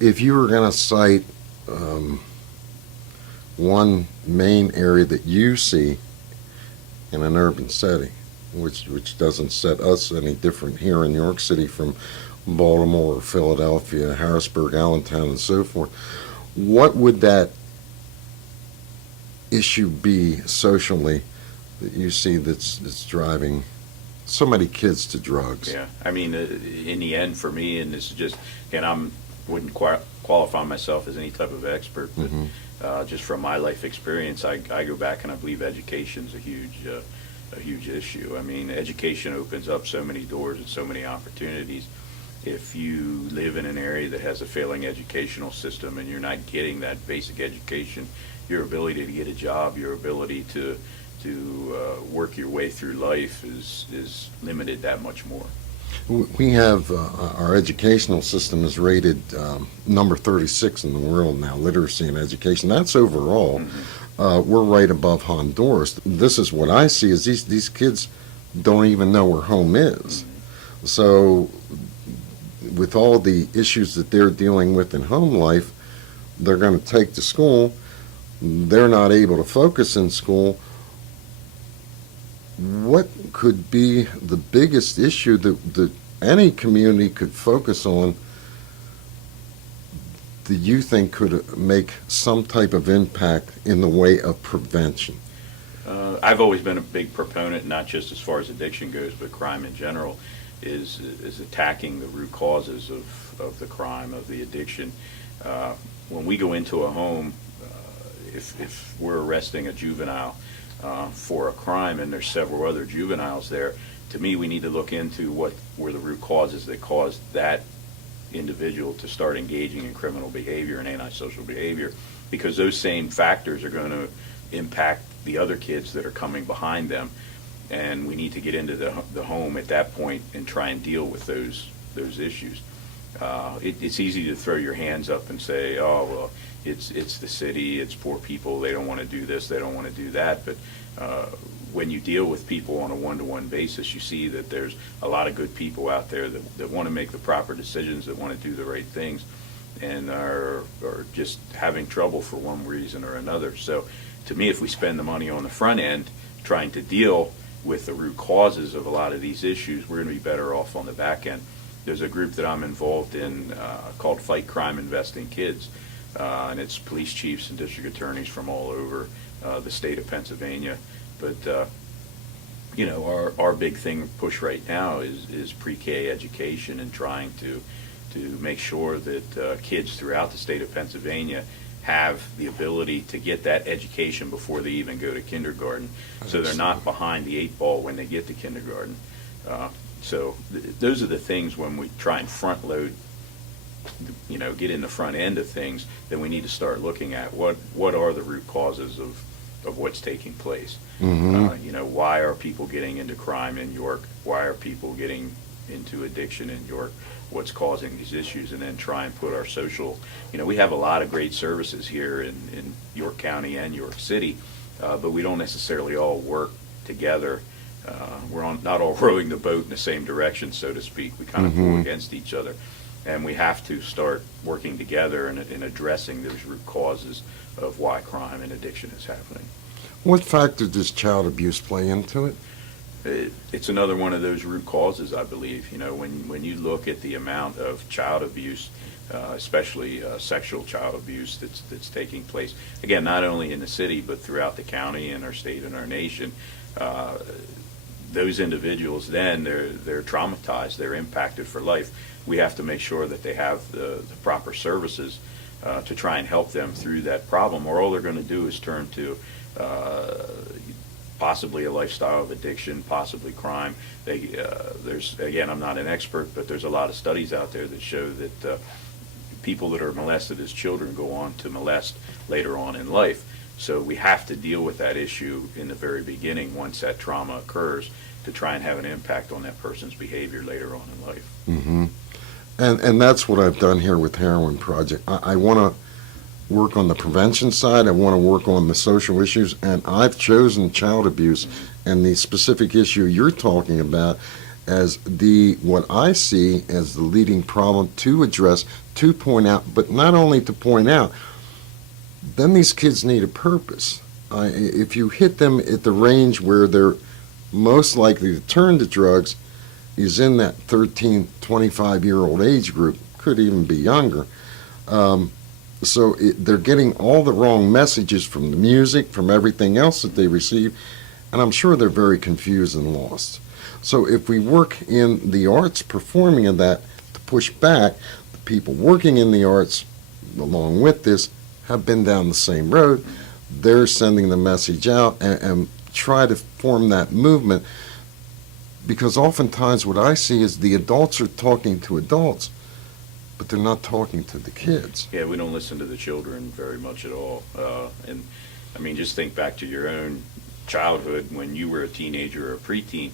if you were going to cite one main area that you see in an urban setting, which doesn't set us any different here in New York City from Baltimore or Philadelphia, Harrisburg, Allentown, and so forth, what would that issue be socially that you see that's driving so many kids to drugs? Yeah, I mean, in the end, for me, and this is just, again, wouldn't qualify myself as any type of expert, but just from my life experience, I go back and I believe education's a huge issue. I mean, education opens up so many doors and so many opportunities. If you live in an area that has a failing educational system and you're not getting that basic education, your ability to get a job, your ability to work your way through life is limited that much more. We have our educational system is rated number 36 in the world now, literacy and education. That's overall. We're right above Honduras. This is what I see is these kids don't even know where home is. So with all the issues that they're dealing with in home life, they're going to take to school. They're not able to focus in school. What could be the biggest issue that any community could focus on that you think could make some type of impact in the way of prevention? I've always been a big proponent, not just as far as addiction goes, but crime in general, is attacking the root causes of the crime, of the addiction. When we go into a home, if we're arresting a juvenile for a crime and there's several other juveniles there, to me we need to look into what were the root causes that caused that individual to start engaging in criminal behavior and antisocial behavior, because those same factors are going to impact the other kids that are coming behind them, and we need to get into the home at that point and try and deal with those issues. It's easy to throw your hands up and say, oh, well, it's the city, it's poor people, they don't want to do this, they don't want to do that. But when you deal with people on a one-to-one basis, you see that there's a lot of good people out there that want to make the proper decisions, that want to do the right things, and are just having trouble for one reason or another. So to me, if we spend the money on the front end trying to deal with the root causes of a lot of these issues, we're going to be better off on the back end. There's a group that I'm involved in called Fight Crime Investing Kids, and it's police chiefs and district attorneys from all over the state of Pennsylvania. But our big thing push right now is pre-K education and trying to make sure that kids throughout the state of Pennsylvania have the ability to get that education before they even go to kindergarten, so they're not behind the 8 ball when they get to kindergarten. So those are the things when we try and front load, get in the front end of things, then we need to start looking at what are the root causes of what's taking place. Why are people getting into crime in York? Why are people getting into addiction in York? What's causing these issues? And then try and put our social, we have a lot of great services here in York County and York City, but we don't necessarily all work together. We're not all rowing the boat in the same direction, so to speak. We kind of pull against each other. And we have to start working together in addressing those root causes of why crime and addiction is happening. What factor does child abuse play into it? It's another one of those root causes, I believe. When you look at the amount of child abuse, especially sexual child abuse that's taking place, again, not only in the city but throughout the county and our state and our nation, those individuals then they're traumatized, they're impacted for life. We have to make sure that they have the proper services to try and help them through that problem, or all they're going to do is turn to possibly a lifestyle of addiction, possibly crime. I'm not an expert, but there's a lot of studies out there that show that people that are molested as children go on to molest later on in life. So we have to deal with that issue in the very beginning once that trauma occurs, to try and have an impact on that person's behavior later on in life. Mm-hmm. And that's what I've done here with Heroin Project. I want to work on the prevention side. I want to work on the social issues, and I've chosen child abuse and the specific issue you're talking about as what I see as the leading problem to address, to point out, but not only to point out, then these kids need a purpose. If you hit them at the range where they're most likely to turn to drugs is in that 13, 25-year-old age group, could even be younger. They're getting all the wrong messages from the music, from everything else that they receive, and I'm sure they're very confused and lost. So if we work in the arts, performing in that, to push back, the people working in the arts, along with this, have been down the same road. They're sending the message out and try to form that movement, because oftentimes what I see is the adults are talking to adults, but they're not talking to the kids. Yeah, we don't listen to the children very much at all. And I mean, just think back to your own childhood when you were a teenager or a preteen.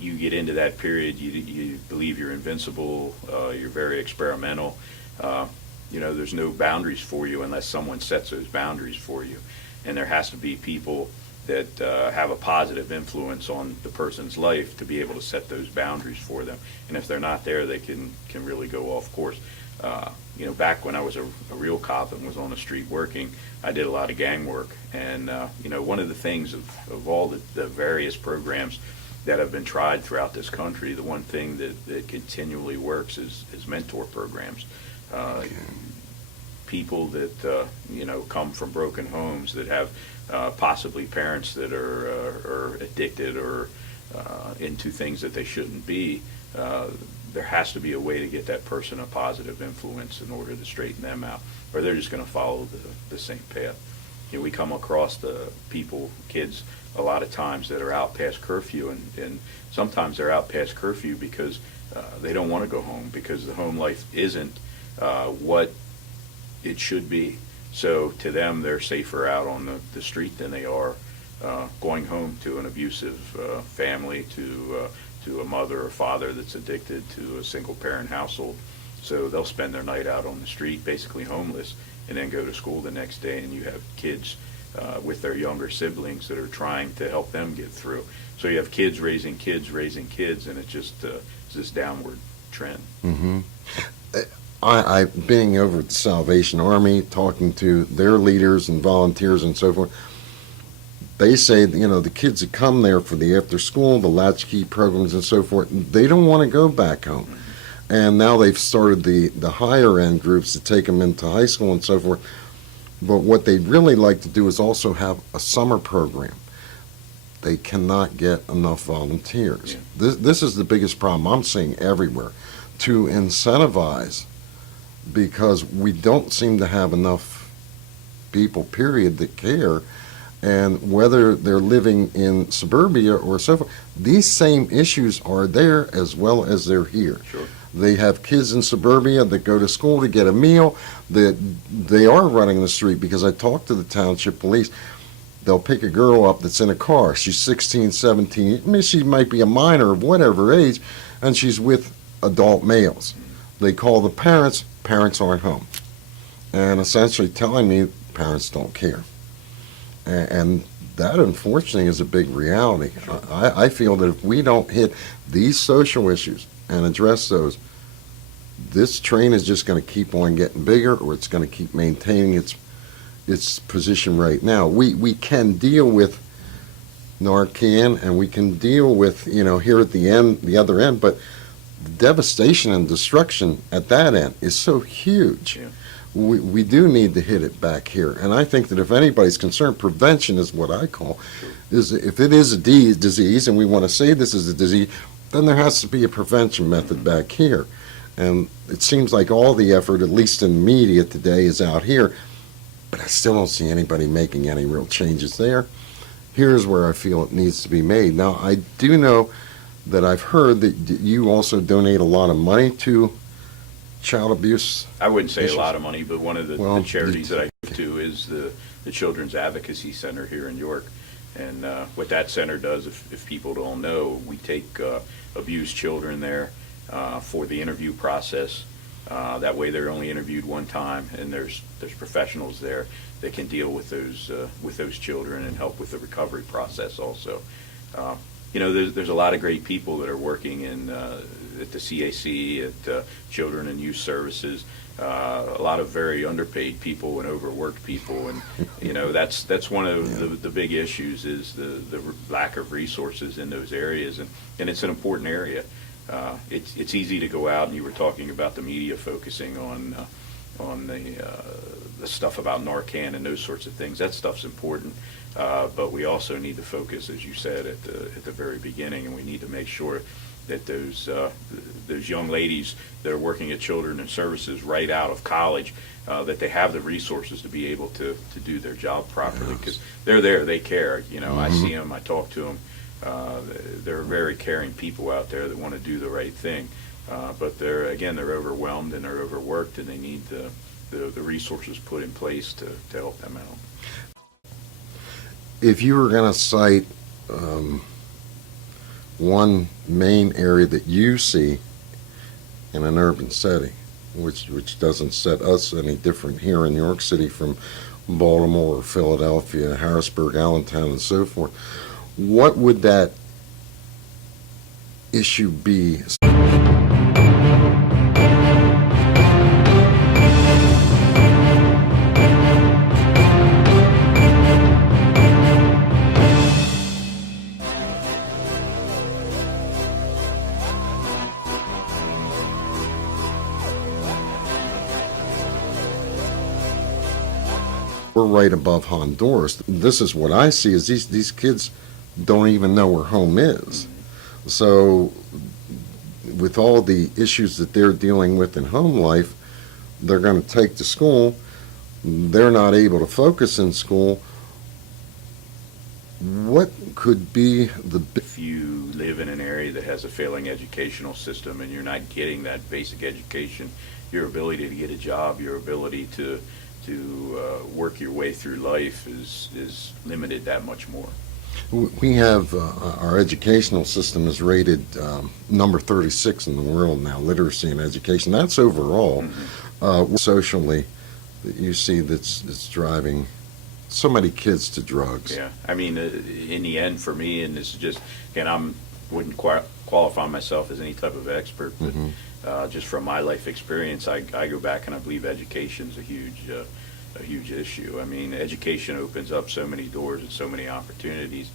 You get into that period, you believe you're invincible, you're very experimental. There's no boundaries for you unless someone sets those boundaries for you. And there has to be people that have a positive influence on the person's life to be able to set those boundaries for them. And if they're not there, they can really go off course. Back when I was a real cop and was on the street working, I did a lot of gang work. And, one of the things of all the various programs that have been tried throughout this country, the one thing that continually works is mentor programs. People that, come from broken homes, that have possibly parents that are addicted or into things that they shouldn't be. There has to be a way to get that person a positive influence in order to straighten them out, or they're just going to follow the same path. We come across the kids a lot of times that are out past curfew, and sometimes they're out past curfew because they don't want to go home, because the home life isn't what it should be. So to them, they're safer out on the street than they are going home to an abusive family, to a mother or father that's addicted, to a single-parent household. So they'll spend their night out on the street, basically homeless, and then go to school the next day, and you have kids with their younger siblings that are trying to help them get through. So you have kids raising kids, and it's just it's this downward trend. Mm-hmm. I being over at the Salvation Army, talking to their leaders and volunteers and so forth, they say, the kids that come there for the after school, the latchkey programs and so forth, they don't want to go back home. And now they've started the higher end groups to take them into high school and so forth. But what they'd really like to do is also have a summer program. They cannot get enough volunteers. Yeah. This is the biggest problem I'm seeing everywhere, to incentivize, because we don't seem to have enough people, period, that care. And whether they're living in suburbia or so forth, these same issues are there as well as they're here. Sure. They have kids in suburbia that go to school to get a meal, that they are running the street, because I talked to the township police. They'll pick a girl up that's in a car. She's 16, 17. I mean, she might be a minor of whatever age, and she's with adult males. They call the parents aren't home, and essentially telling me parents don't care. And that, unfortunately, is a big reality. Sure. I feel that if we don't hit these social issues and address those, this train is just going to keep on getting bigger, or it's going to keep maintaining its position right now. We can deal with Narcan, and we can deal with, here at the other end, but the devastation and destruction at that end is so huge. Yeah. We do need to hit it back here. And I think that if anybody's concerned, prevention is what I call, is if it is a disease and we want to say this is a disease, then there has to be a prevention method back here. And it seems like all the effort, at least in the media today, is out here, but I still don't see anybody making any real changes there. Here's where I feel it needs to be made. Now, I do know that I've heard that you also donate a lot of money to child abuse. I wouldn't say issues. a lot of money, but one of the charities that I give to is the Children's Advocacy Center here in York. And what that center does, if people don't know, we take abused children there for the interview process. That way they're only interviewed one time, and there's professionals there that can deal with those children and help with the recovery process also. there's a lot of great people that are working at the CAC, at Children and Youth Services. A lot of very underpaid people and overworked people, and that's one of the big issues is the lack of resources in those areas, and it's an important area. It's easy to go out, and you were talking about the media focusing on the stuff about Narcan and those sorts of things. That stuff's important, but we also need to focus, as you said at the very beginning, and we need to make sure that those young ladies that are working at Children and Services right out of college, that they have the resources to be able to do their job properly, because they're there, they care. I see them, I talk to them. They're very caring people out there that want to do the right thing, but they're overwhelmed and they're overworked, and they need the resources put in place to help them out. If you were going to cite one main area that you see in an urban setting, which doesn't set us any different here in New York City from Baltimore or Philadelphia, Harrisburg, Allentown, and so forth, what would that issue be? We're right above Honduras. This is what I see is these kids don't even know where home is. So with all the issues that they're dealing with in home life, they're going to take to school. They're not able to focus in school. What could be the... If you live in an area that has a failing educational system and you're not getting that basic education, your ability to get a job, your ability to work your way through life is limited that much more. We have our educational system is rated number 36 in the world now, literacy and education. That's overall. Socially, you see that's driving so many kids to drugs. Yeah, I mean, in the end, for me, and this is just, again, wouldn't qualify myself as any type of expert, but just from my life experience, I go back and I believe education's a huge issue. I mean, education opens up so many doors and so many opportunities.